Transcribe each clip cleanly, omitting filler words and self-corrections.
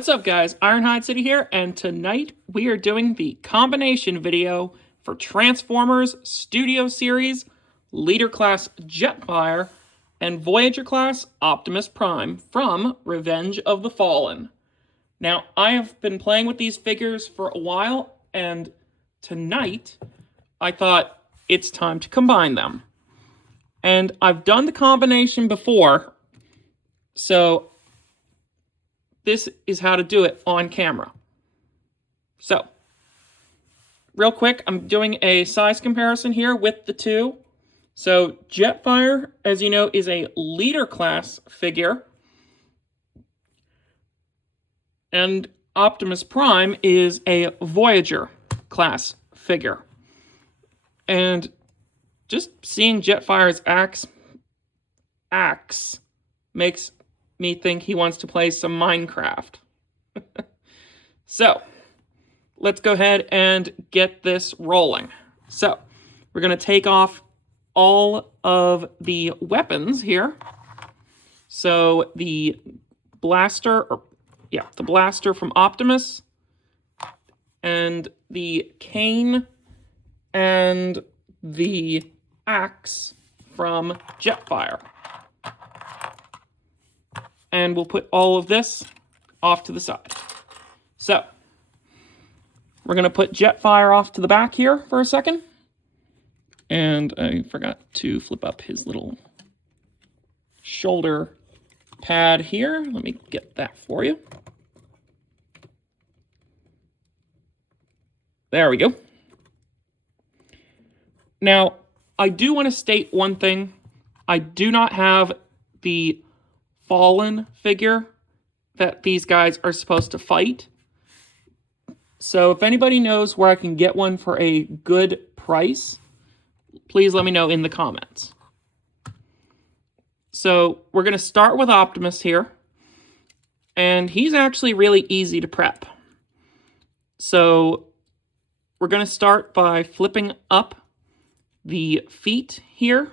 What's up guys, Ironhide City here, and tonight we are doing the combination video for Transformers Studio Series, Leader Class Jetfire, and Voyager Class Optimus Prime from Revenge of the Fallen. Now, I have been playing with these figures for a while, and tonight I thought it's time to combine them. And I've done the combination before, so this is how to do it on camera. So, real quick, I'm doing a size comparison here with the two. So, Jetfire, as you know, is a Leader Class figure. And Optimus Prime is a Voyager Class figure. And just seeing Jetfire's axe makes me think he wants to play some Minecraft. So, let's go ahead and get this rolling. So, we're going to take off all of the weapons here. So, the blaster from Optimus, and the cane, and the axe from Jetfire. And we'll put all of this off to the side. So, we're going to put Jetfire off to the back here for a second. And I forgot to flip up his little shoulder pad here. Let me get that for you. There we go. Now, I do want to state one thing. I do not have the Fallen figure that these guys are supposed to fight. So if anybody knows where I can get one for a good price, please let me know in the comments. So we're going to start with Optimus here. And he's actually really easy to prep. So we're going to start by flipping up the feet here.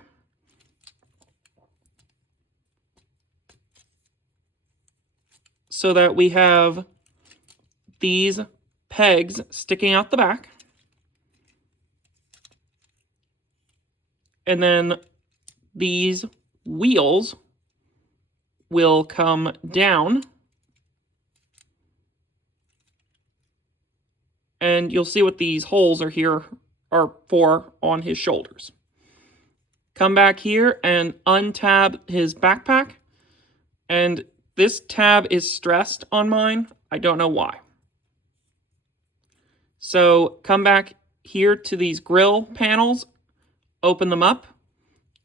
So that we have these pegs sticking out the back. And then these wheels will come down. And you'll see what these holes are here are for on his shoulders. Come back here and untab his backpack. And this tab is stressed on mine. I don't know why. So come back here to these grill panels, open them up,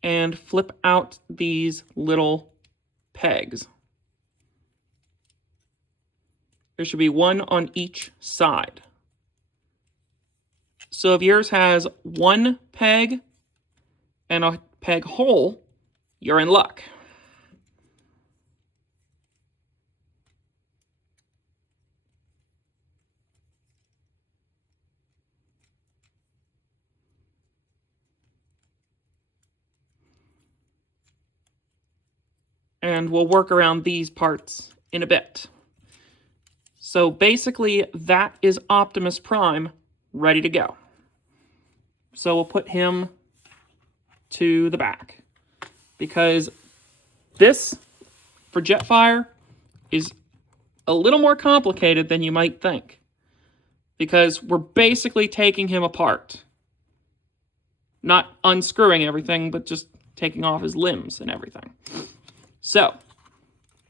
and flip out these little pegs. There should be one on each side. So if yours has one peg and a peg hole, you're in luck. And we'll work around these parts in a bit. So basically, that is Optimus Prime ready to go. So we'll put him to the back. Because this, for Jetfire, is a little more complicated than you might think. Because we're basically taking him apart. Not unscrewing everything, but just taking off his limbs and everything. So,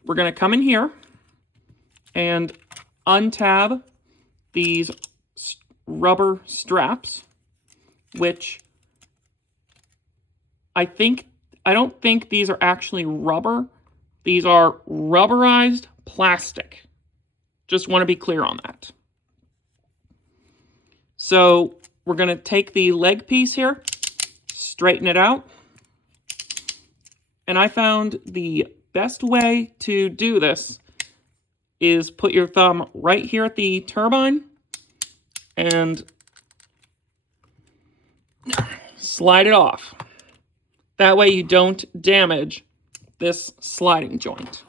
we're going to come in here and untab these rubber straps, which I don't think these are actually rubber. These are rubberized plastic. Just want to be clear on that. So, we're going to take the leg piece here, straighten it out. And I found the best way to do this is put your thumb right here at the turbine and slide it off. That way you don't damage this sliding joint.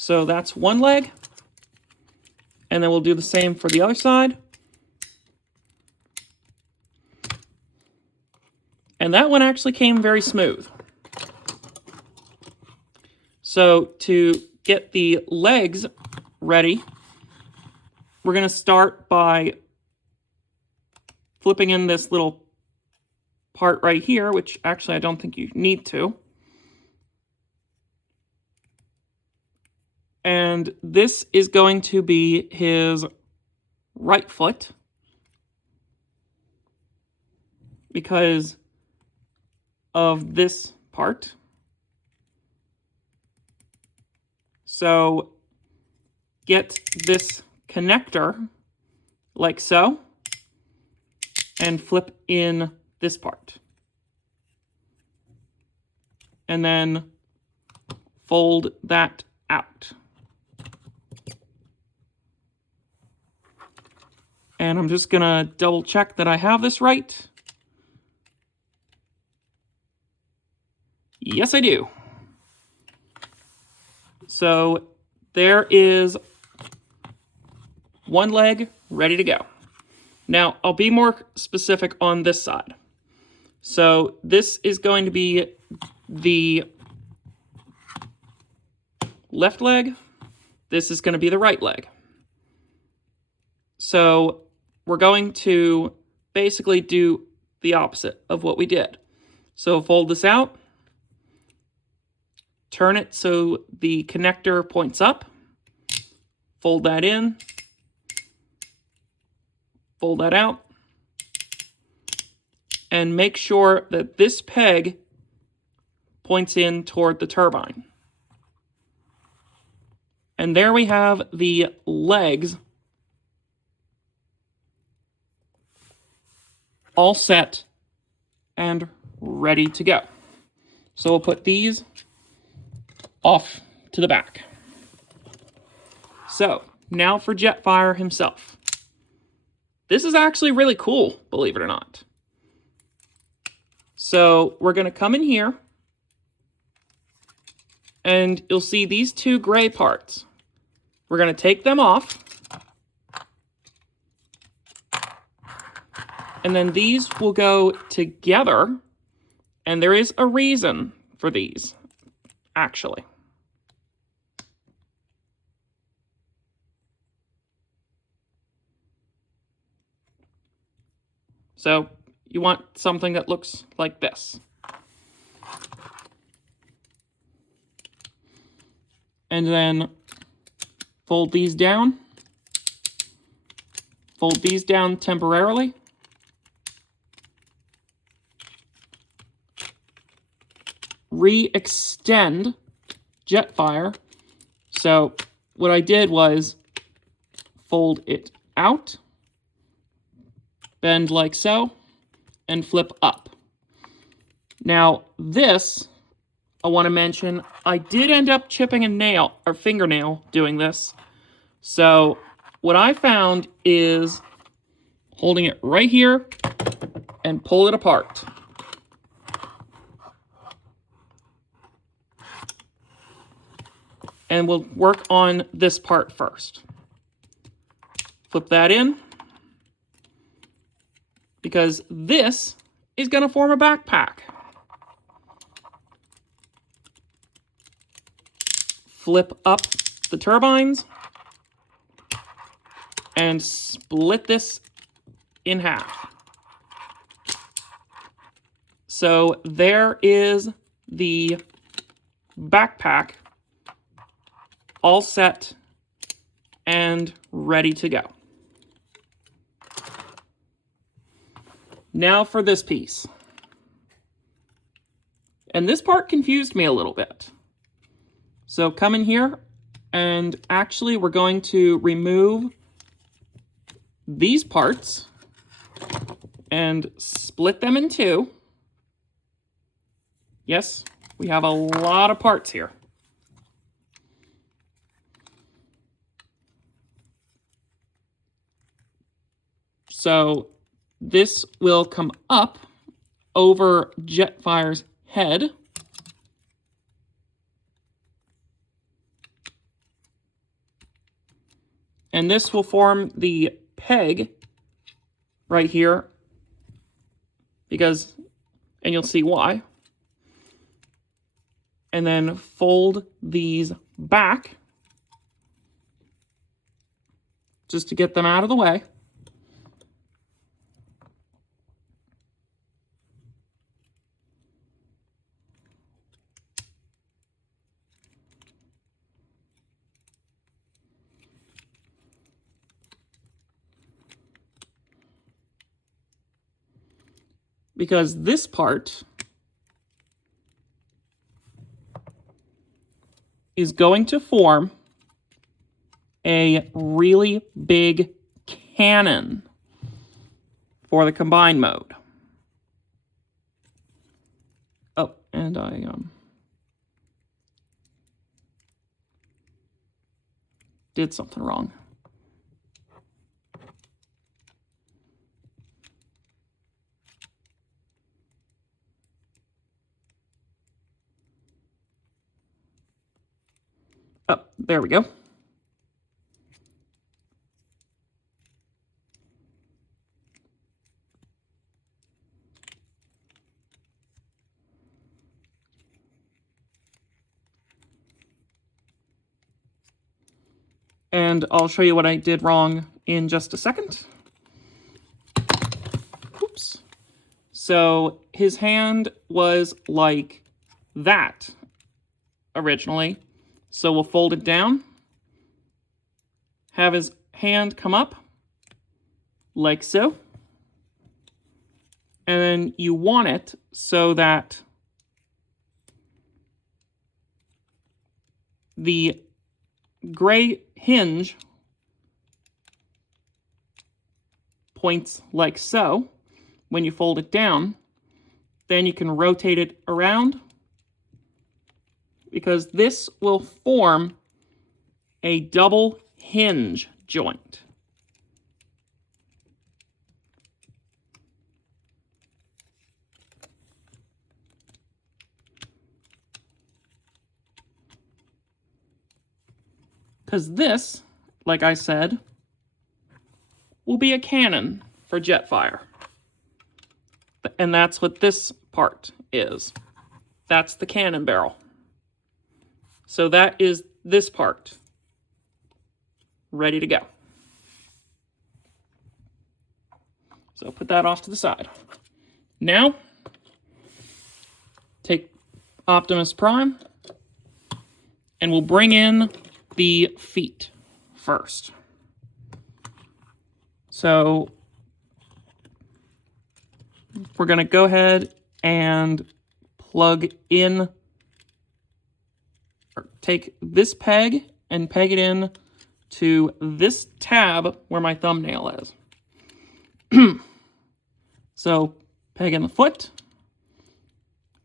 So that's one leg. And then we'll do the same for the other side. And that one actually came very smooth. So to get the legs ready, we're going to start by flipping in this little part right here, which actually I don't think you need to. And this is going to be his right foot, because of this part. So get this connector like so, and flip in this part. And then fold that out. And I'm just gonna double check that I have this right. Yes, I do. So there is one leg ready to go. Now, I'll be more specific on this side. So this is going to be the left leg. This is going to be the right leg. So we're going to basically do the opposite of what we did. So fold this out. Turn it so the connector points up. Fold that in. Fold that out. And make sure that this peg points in toward the turbine. And there we have the legs all set and ready to go. So we'll put these off to the back. So now for Jetfire himself. This is actually really cool, believe it or not. So we're going to come in here, and you'll see these two gray parts. We're going to take them off, and then these will go together, and there is a reason for these, actually. So you want something that looks like this. And then fold these down. Fold these down temporarily. Re-extend Jetfire. So what I did was fold it out, bend like so, and flip up. Now this, I want to mention, I did end up chipping a nail or fingernail doing this. So what I found is holding it right here and pull it apart. And we'll work on this part first. Flip that in, because this is going to form a backpack. Flip up the turbines and split this in half. So there is the backpack all set and ready to go. Now for this piece. And this part confused me a little bit. So come in here, and actually we're going to remove these parts and split them in two. Yes, we have a lot of parts here. So this will come up over Jetfire's head. And this will form the peg right here, because, and you'll see why. And then fold these back just to get them out of the way. Because this part is going to form a really big cannon for the combine mode. Oh, and I did something wrong. Oh, there we go. And I'll show you what I did wrong in just a second. Oops. So his hand was like that originally. So we'll fold it down, have his hand come up like so. And then you want it so that the gray hinge points like so. When you fold it down, then you can rotate it around, because this will form a double hinge joint. Because this, like I said, will be a cannon for jetfire. And that's what this part is. That's the cannon barrel. So that is this part. Ready to go. So put that off to the side. Now, take Optimus Prime, and we'll bring in the feet first. So we're going to go ahead and plug in, or take this peg and peg it in to this tab where my thumbnail is. So peg in the foot,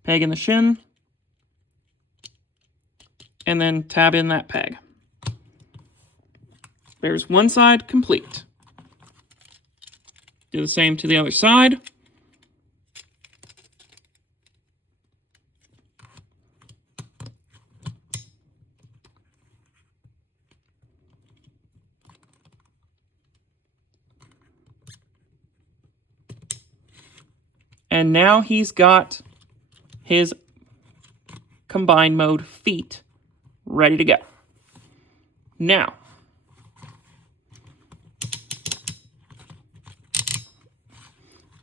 peg in the shin, and then tab in that peg. There's one side complete. Do the same to the other side. And now he's got his combine mode feet ready to go. Now,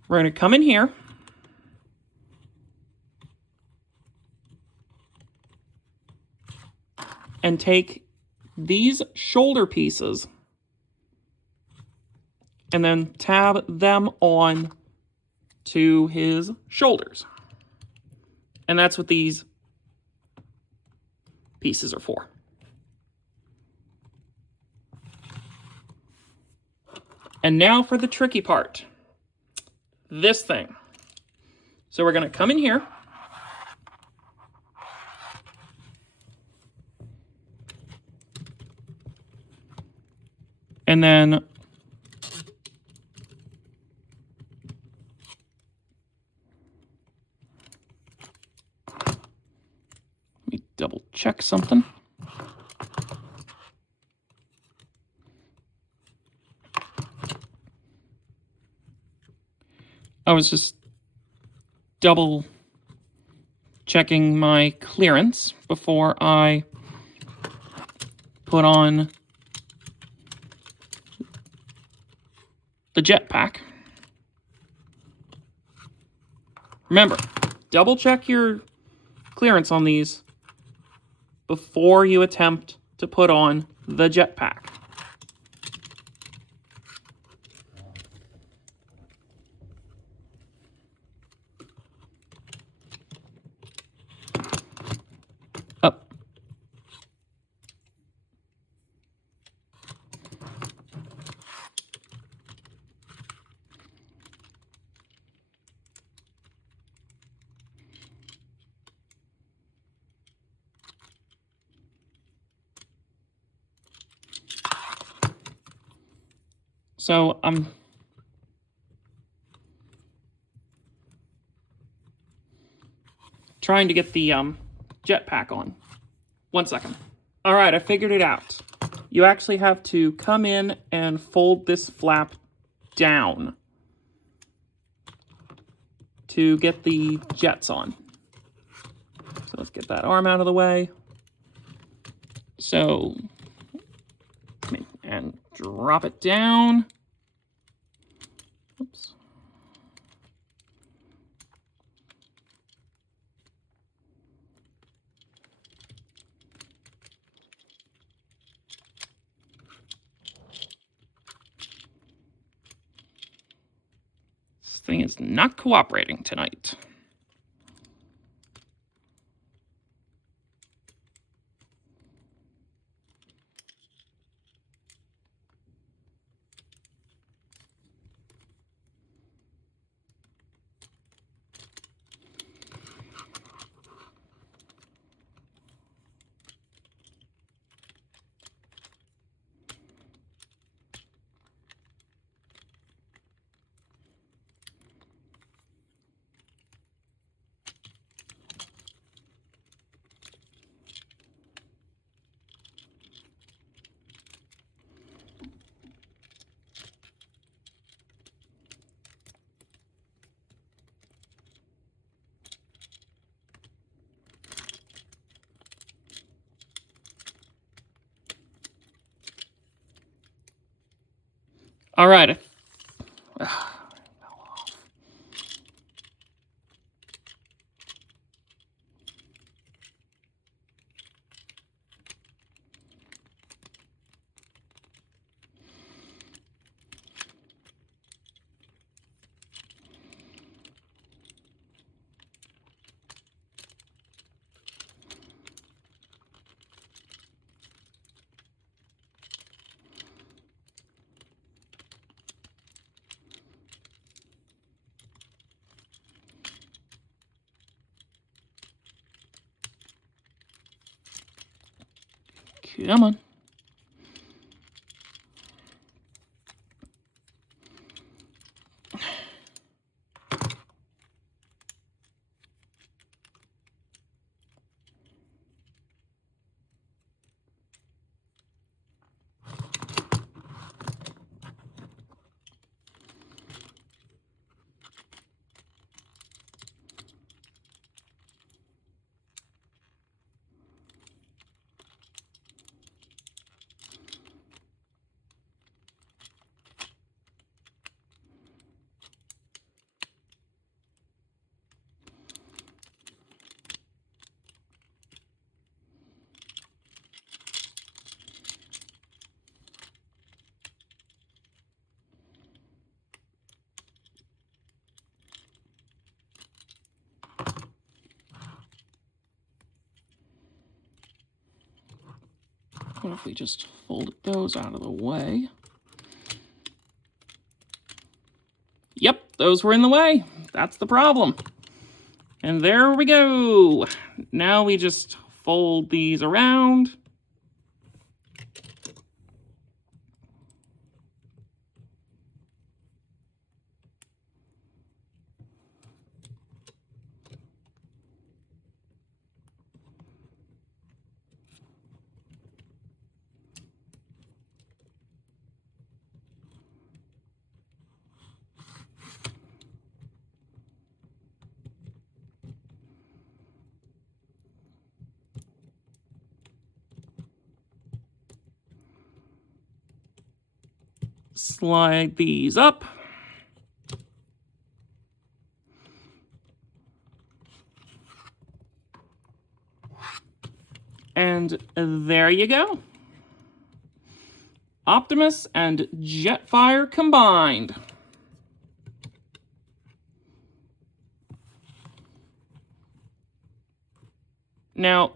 we're going to come in here and take these shoulder pieces and then tab them on to his shoulders. And that's what these pieces are for. And now for the tricky part. This thing. So we're going to come in here. And then let me double check something. I was just double checking my clearance before I put on the jetpack. Remember, double check your clearance on these before you attempt to put on the jetpack. Up. So I'm trying to get the jetpack on. 1 second. All right, I figured it out. You actually have to come in and fold this flap down to get the jets on. So let's get that arm out of the way. So, and drop it down. Oops. This thing is not cooperating tonight. All right. Come on. What if we just folded those out of the way? Yep, those were in the way. That's the problem. And there we go. Now we just fold these around. slide these up. And there you go. Optimus and Jetfire combined. Now,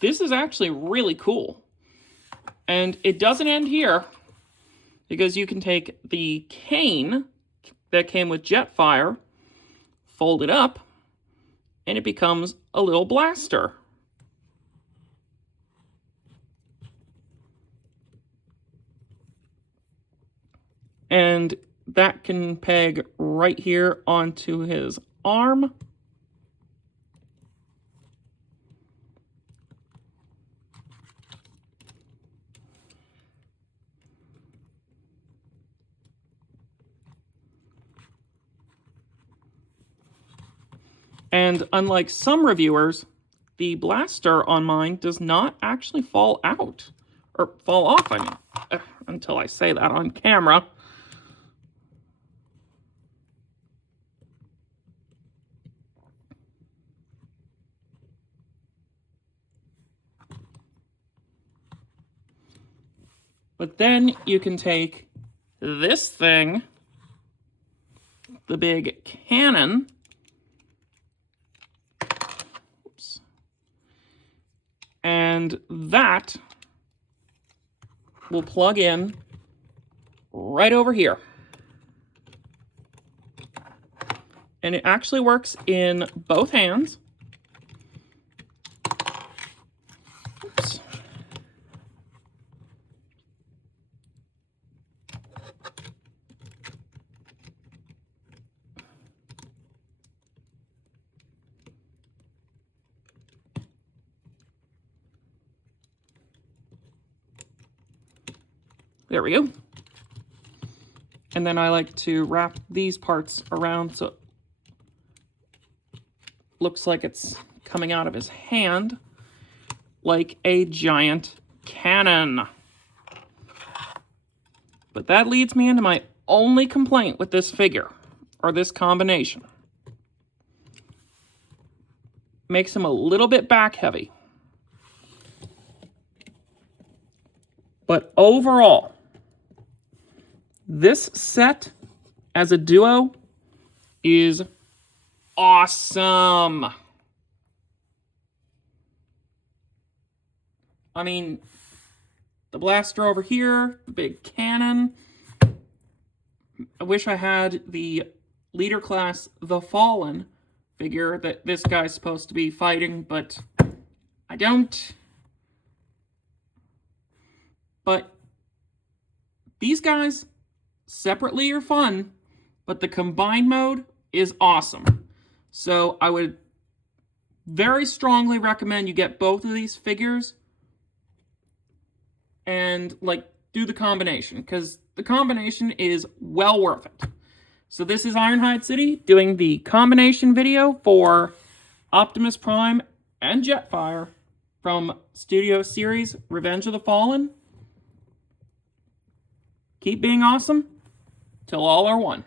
this is actually really cool. And it doesn't end here, because you can take the cane that came with Jetfire, fold it up, and it becomes a little blaster. And that can peg right here onto his arm. And unlike some reviewers, the blaster on mine does not actually fall out, or fall off, I mean, until I say that on camera. But then you can take this thing, the big cannon, and that will plug in right over here. And it actually works in both hands. Oops. There we go. And then I like to wrap these parts around so it looks like it's coming out of his hand like a giant cannon. But that leads me into my only complaint with this figure, or this combination. Makes him a little bit back heavy. But overall, this set as a duo is awesome. I mean, the blaster over here, the big cannon. I wish I had the leader class, the Fallen figure that this guy's supposed to be fighting, but I don't. But these guys separately are fun, but the combined mode is awesome. So I would very strongly recommend you get both of these figures and do the combination, because the combination is well worth it. So this is Ironhide City doing the combination video for Optimus Prime and Jetfire from Studio Series Revenge of the Fallen. Keep being awesome till all are one.